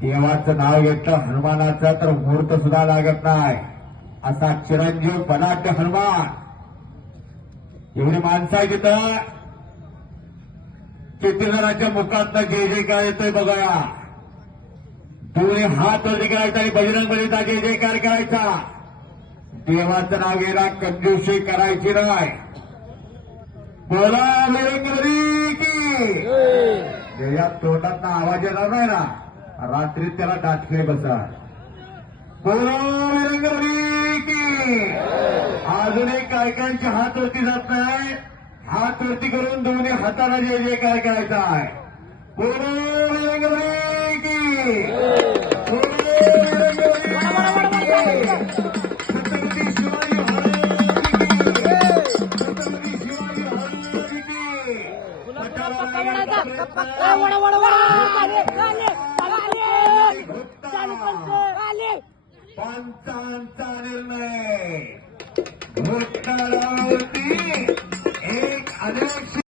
देवाचं नाव घेतलं हनुमानाचं तर मुहूर्त सुद्धा लागत नाही. असा चिरंजीव बलाढ्य हनुमान. एवढी माणसं आहे तिथं जणांच्या मुखात जय जय काय येतोय बघा दोन्ही हात वरती करायचा आणि बजरंग बलीचा जय जयकार करायचा. देवाचं नाव गेला कंजूशी करायची नाही. बोला बजरंगबली की. त्याच्या तोंडात आवाज येणार नाही ना? रात्री त्याला डाटके बसा. बोला बजरंगबली अजूनही काय कायचे हात वरती जात नाही. हात वरती करून दोन्ही हाताला जे जे काय करायचं आहे बोलो बजरंगबली की. की. छत्रपती शिवाजी महाराज निर्णय घोटाळावरती एक अध्यक्ष